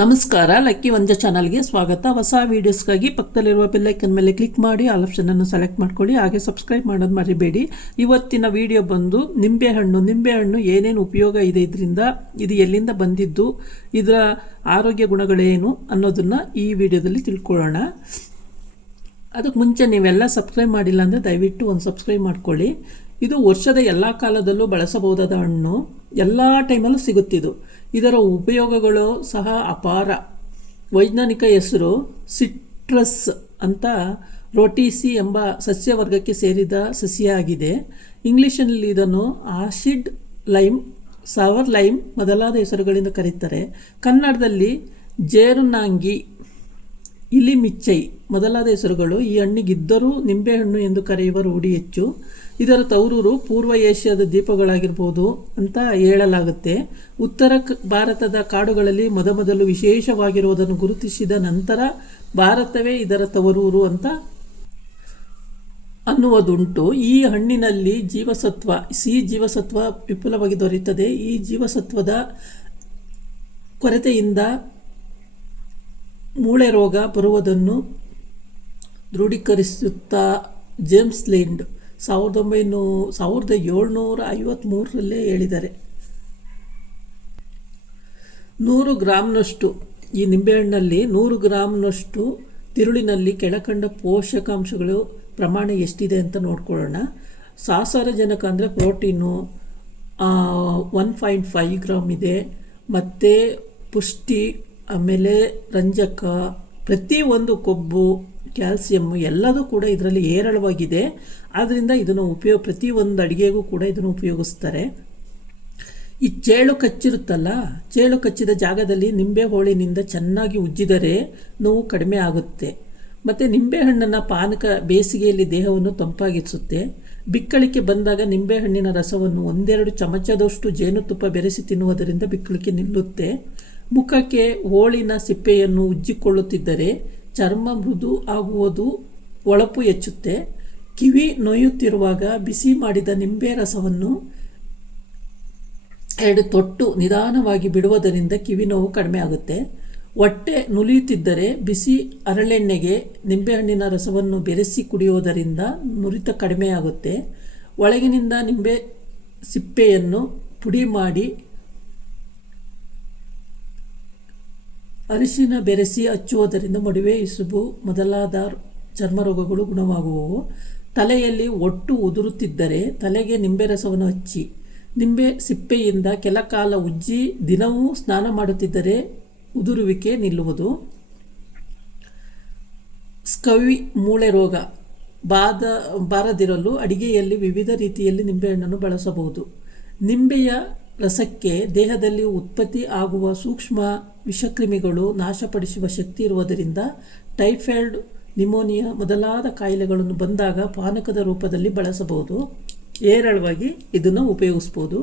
ನಮಸ್ಕಾರ, ಲಕ್ಕಿ ಒಂದ ಚಾನಲ್ಗೆ ಸ್ವಾಗತ. ಹೊಸ ವೀಡಿಯೋಸ್ಗಾಗಿ ಪಕ್ಕದಲ್ಲಿರುವ ಬೆಲ್ಲೈಕನ್ ಮೇಲೆ ಕ್ಲಿಕ್ ಮಾಡಿ ಆಲ್ ಆಪ್ಷನನ್ನು ಸೆಲೆಕ್ಟ್ ಮಾಡ್ಕೊಳ್ಳಿ. ಹಾಗೆ ಸಬ್ಸ್ಕ್ರೈಬ್ ಮಾಡೋದು ಮರಿಬೇಡಿ. ಇವತ್ತಿನ ವಿಡಿಯೋ ಬಂದು ನಿಂಬೆಹಣ್ಣು. ನಿಂಬೆಹಣ್ಣು ಏನೇನು ಉಪಯೋಗ ಇದೆ ಇದರಿಂದ, ಇದು ಎಲ್ಲಿಂದ ಬಂದಿದ್ದು, ಇದರ ಆರೋಗ್ಯ ಗುಣಗಳೇನು ಅನ್ನೋದನ್ನು ಈ ವಿಡಿಯೋದಲ್ಲಿ ತಿಳ್ಕೊಳ್ಳೋಣ. ಅದಕ್ಕೆ ಮುಂಚೆ ನೀವೆಲ್ಲ ಸಬ್ಸ್ಕ್ರೈಬ್ ಮಾಡಿಲ್ಲ ಅಂದರೆ ದಯವಿಟ್ಟು ಒಂದು ಸಬ್ಸ್ಕ್ರೈಬ್ ಮಾಡ್ಕೊಳ್ಳಿ. ಇದು ವರ್ಷದ ಎಲ್ಲ ಕಾಲದಲ್ಲೂ ಬಳಸಬಹುದಾದ ಹಣ್ಣು. ಎಲ್ಲ ಟೈಮಲ್ಲೂ ಸಿಗುತ್ತಿದ್ದು ಇದರ ಉಪಯೋಗಗಳು ಸಹ ಅಪಾರ. ವೈಜ್ಞಾನಿಕ ಹೆಸರು ಸಿಟ್ರಸ್ ಅಂತ ರೋಟಿಸಿ ಎಂಬ ಸಸ್ಯವರ್ಗಕ್ಕೆ ಸೇರಿದ ಸಸ್ಯ ಆಗಿದೆ ಇಂಗ್ಲೀಷಲ್ಲಿ ಇದನ್ನು ಆಸಿಡ್ ಲೈಮ್, ಸವರ್ ಲೈಮ್ ಮೊದಲಾದ ಹೆಸರುಗಳಿಂದ ಕರೀತಾರೆ. ಕನ್ನಡದಲ್ಲಿ ಜೇರುನಾಂಗಿ ಇಲಿಮಿಚ್ಚೈ, ಮೊದಲಾದ ಹೆಸರುಗಳು ಈ ಹಣ್ಣಿಗಿದ್ದರೂ ನಿಂಬೆಹಣ್ಣು ಎಂದು ಕರೆಯುವ ರೂಢಿ ಹೆಚ್ಚು. ಇದರ ತವರೂರು ಪೂರ್ವ ಏಷ್ಯಾದ ದ್ವೀಪಗಳಾಗಿರ್ಬೋದು ಅಂತ ಹೇಳಲಾಗುತ್ತೆ. ಉತ್ತರ ಭಾರತದ ಕಾಡುಗಳಲ್ಲಿ ಮೊದಮೊದಲು ವಿಶೇಷವಾಗಿರುವುದನ್ನು ಗುರುತಿಸಿದ ನಂತರ ಭಾರತವೇ ಇದರ ತವರೂರು ಅಂತ ಅನ್ನುವುದುಂಟು. ಈ ಹಣ್ಣಿನಲ್ಲಿ ಜೀವಸತ್ವ ಸಿ ಜೀವಸತ್ವ ವಿಪುಲವಾಗಿ ದೊರೆಯುತ್ತದೆ. ಈ ಜೀವಸತ್ವದ ಕೊರತೆಯಿಂದ ಮೂಳೆ ರೋಗ ಬರುವುದನ್ನು ದೃಢೀಕರಿಸುತ್ತಾ ಜೇಮ್ಸ್ ಲಿಂಡ್ ಸಾವಿರದ ಒಂಬೈನೂ, ಸಾವಿರದ ಏಳ್ನೂರ ಐವತ್ತ್ಮೂರರಲ್ಲೇ ಹೇಳಿದ್ದಾರೆ. ನೂರು ಗ್ರಾಮ್ನಷ್ಟು ಈ ನಿಂಬೆಹಣ್ಣಲ್ಲಿ ನೂರು ಗ್ರಾಮ್ನಷ್ಟು ತಿರುಳಿನಲ್ಲಿ ಕೆಳಕಂಡ ಪೋಷಕಾಂಶಗಳು ಪ್ರಮಾಣ ಎಷ್ಟಿದೆ ಅಂತ ನೋಡ್ಕೊಳ್ಳೋಣ. ಸಾಸಾರಜನಕ ಅಂದರೆ protein one point five gram ಇದೆ. ಮತ್ತು ಪುಷ್ಟಿ ಆಮೇಲೆ ರಂಜಕ ಪ್ರತಿಯೊಂದು ಕೊಬ್ಬು ಕ್ಯಾಲ್ಸಿಯಮ್ಮು ಎಲ್ಲದೂ ಕೂಡ ಇದರಲ್ಲಿ ಹೇರಳವಾಗಿದೆ. ಆದ್ದರಿಂದ ಇದನ್ನು ಉಪಯೋಗ ಪ್ರತಿಯೊಂದು ಅಡುಗೆಗೂ ಕೂಡ ಇದನ್ನು ಉಪಯೋಗಿಸ್ತಾರೆ. ಈ ಚೇಳು ಕಚ್ಚಿರುತ್ತಲ್ಲ, ಚೇಳು ಕಚ್ಚಿದ ಜಾಗದಲ್ಲಿ ನಿಂಬೆ ಹೋಳಿನಿಂದ ಚೆನ್ನಾಗಿ ಉಜ್ಜಿದರೆ ನೋವು ಕಡಿಮೆ ಆಗುತ್ತೆ. ಮತ್ತು ನಿಂಬೆಹಣ್ಣನ್ನು ಪಾನಕ ಬೇಸಿಗೆಯಲ್ಲಿ ದೇಹವನ್ನು ತಂಪಾಗಿಸುತ್ತೆ ಬಿಕ್ಕಳಿಕೆ ಬಂದಾಗ ನಿಂಬೆಹಣ್ಣಿನ ರಸವನ್ನು ಒಂದೆರಡು ಚಮಚದಷ್ಟು ಜೇನುತುಪ್ಪ ಬೆರೆಸಿ ತಿನ್ನುವುದರಿಂದ ಬಿಕ್ಕಳಿಕೆ ನಿಲ್ಲುತ್ತೆ. ಮುಖಕ್ಕೆ ಹೋಳಿನ ಸಿಪ್ಪೆಯನ್ನು ಉಜ್ಜಿಕೊಳ್ಳುತ್ತಿದ್ದರೆ ಚರ್ಮ ಮೃದು ಆಗುವುದು, ಒಳಪು ಹೆಚ್ಚುತ್ತೆ. ಕಿವಿ ನೋಯುತ್ತಿರುವಾಗ ಬಿಸಿ ಮಾಡಿದ ನಿಂಬೆ ರಸವನ್ನು ಎರಡು ತೊಟ್ಟು ನಿಧಾನವಾಗಿ ಬಿಡುವುದರಿಂದ ಕಿವಿ ನೋವು ಕಡಿಮೆ ಆಗುತ್ತೆ. ಹೊಟ್ಟೆ ನುಲಿಯುತ್ತಿದ್ದರೆ ಬಿಸಿ ಹರಳೆಣ್ಣೆಗೆ ನಿಂಬೆಹಣ್ಣಿನ ರಸವನ್ನು ಬೆರೆಸಿ ಕುಡಿಯುವುದರಿಂದ ನುರಿತ ಕಡಿಮೆಯಾಗುತ್ತೆ ಒಳಗಿನಿಂದ ನಿಂಬೆ ಸಿಪ್ಪೆಯನ್ನು ಪುಡಿ ಮಾಡಿ ಅರಿಶಿನ, ಬೆರೆಸಿ ಹಚ್ಚುವುದರಿಂದ ಮಡುವೆ, ಇಸುಬು ಮೊದಲಾದ ಚರ್ಮರೋಗಗಳು ಗುಣವಾಗುವವು. ತಲೆಯಲ್ಲಿ ಒಟ್ಟು ಉದುರುತ್ತಿದ್ದರೆ ತಲೆಗೆ ನಿಂಬೆ ರಸವನ್ನು ಹಚ್ಚಿ, ನಿಂಬೆ ಸಿಪ್ಪೆಯಿಂದ ಕೆಲ ಕಾಲ ಉಜ್ಜಿ ದಿನವೂ ಸ್ನಾನ ಮಾಡುತ್ತಿದ್ದರೆ ಉದುರುವಿಕೆ ನಿಲ್ಲುವುದು. ಸ್ಕವಿ ಮೂಳೆ ರೋಗ ಬಾದ, ಬಾರದಿರಲು ಅಡಿಗೆಯಲ್ಲಿ ವಿವಿಧ ರೀತಿಯಲ್ಲಿ ನಿಂಬೆಹಣ್ಣನ್ನು ಬಳಸಬಹುದು. ನಿಂಬೆಯ ರಸಕ್ಕೆ ದೇಹದಲ್ಲಿ ಉತ್ಪತ್ತಿ ಆಗುವ ಸೂಕ್ಷ್ಮ ವಿಷಕ್ರಿಮಿಗಳು ನಾಶಪಡಿಸುವ ಶಕ್ತಿ ಇರುವುದರಿಂದ ಟೈಫಾಯ್ಡ್ ನಿಮೋನಿಯಾ ಮೊದಲಾದ ಕಾಯಿಲೆಗಳನ್ನು ಬಂದಾಗ ಪಾನಕದ ರೂಪದಲ್ಲಿ ಬಳಸಬಹುದು. ಹೇರಳವಾಗಿ ಇದನ್ನು ಉಪಯೋಗಿಸ್ಬೋದು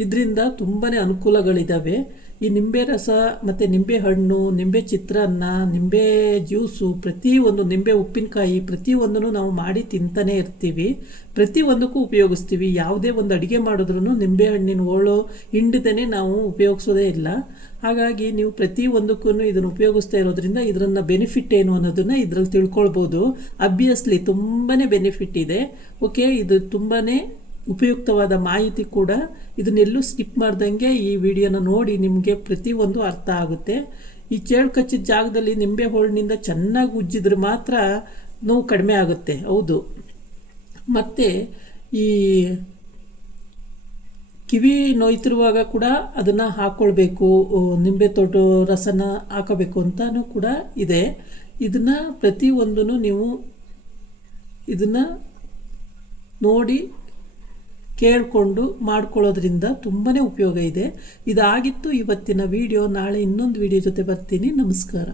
ಇದರಿಂದ ತುಂಬಾ ಅನುಕೂಲಗಳಿದ್ದಾವೆ ಈ ನಿಂಬೆ ರಸ ಮತ್ತು ನಿಂಬೆ ಹಣ್ಣು, ನಿಂಬೆ ಚಿತ್ರಾನ್ನ, ನಿಂಬೆ ಜ್ಯೂಸು ಪ್ರತಿಯೊಂದು ನಿಂಬೆ ಉಪ್ಪಿನಕಾಯಿ ಪ್ರತಿಯೊಂದನ್ನು ನಾವು ಮಾಡಿ ತಿಂತಾನೆ ಇರ್ತೀವಿ. ಪ್ರತಿಯೊಂದಕ್ಕೂ ಉಪಯೋಗಿಸ್ತೀವಿ. ಯಾವುದೇ ಒಂದು ಅಡುಗೆ ಮಾಡಿದ್ರೂ ನಿಂಬೆ ಹಣ್ಣಿನ ಹೋಳು ಹಿಂಡದೇ ನಾವು ಉಪಯೋಗಿಸೋದೇ ಇಲ್ಲ. ಹಾಗಾಗಿ ನೀವು ಪ್ರತಿಯೊಂದಕ್ಕೂ ಇದನ್ನು ಉಪಯೋಗಿಸ್ತಾ ಇರೋದ್ರಿಂದ ಇದರನ್ನ ಬೆನಿಫಿಟ್ ಏನು ಅನ್ನೋದನ್ನು ಇದರಲ್ಲಿ ತಿಳ್ಕೊಳ್ಬೋದು. ಅಬ್ವಿಯಸ್ಲಿ ತುಂಬಾ ಬೆನಿಫಿಟ್ ಇದೆ. ಓಕೆ ಇದು ತುಂಬಾ ಉಪಯುಕ್ತವಾದ ಮಾಹಿತಿ ಕೂಡ ಇದನ್ನೆಲ್ಲೂ ಸ್ಕಿಪ್ ಮಾಡ್ದಂಗೆ ಈ ವಿಡಿಯೋನ ನೋಡಿ ನಿಮಗೆ ಪ್ರತಿಯೊಂದು ಅರ್ಥ ಆಗುತ್ತೆ. ಈ ಚೇಳು ಕಚ್ಚಿದ ಜಾಗದಲ್ಲಿ ನಿಂಬೆ ಹೋಳಿನಿಂದ ಚೆನ್ನಾಗಿ ಉಜ್ಜಿದ್ರೆ ಮಾತ್ರ ನೋವು ಕಡಿಮೆ ಆಗುತ್ತೆ. ಹೌದು. ಮತ್ತು ಈ ಕಿವಿ ನೋಯ್ತಿರುವಾಗ ಕೂಡ ಅದನ್ನು ಹಾಕ್ಕೊಳ್ಬೇಕು ನಿಂಬೆ ತೋಟ ರಸನ ಹಾಕೋಬೇಕು ಅಂತಲೂ ಕೂಡ ಇದೆ. ಇದನ್ನು ಪ್ರತಿಯೊಂದೂ ನೀವು ಇದನ್ನು ನೋಡಿ ಕೇಳಿಕೊಂಡು ಮಾಡ್ಕೊಳ್ಳೋದ್ರಿಂದ ತುಂಬಾ ಉಪಯೋಗ ಇದೆ. ಇದಾಗಿತ್ತು ಇವತ್ತಿನ ವಿಡಿಯೋ. ನಾಳೆ ಇನ್ನೊಂದು ವಿಡಿಯೋ ಜೊತೆ ಬರ್ತೀನಿ. ನಮಸ್ಕಾರ.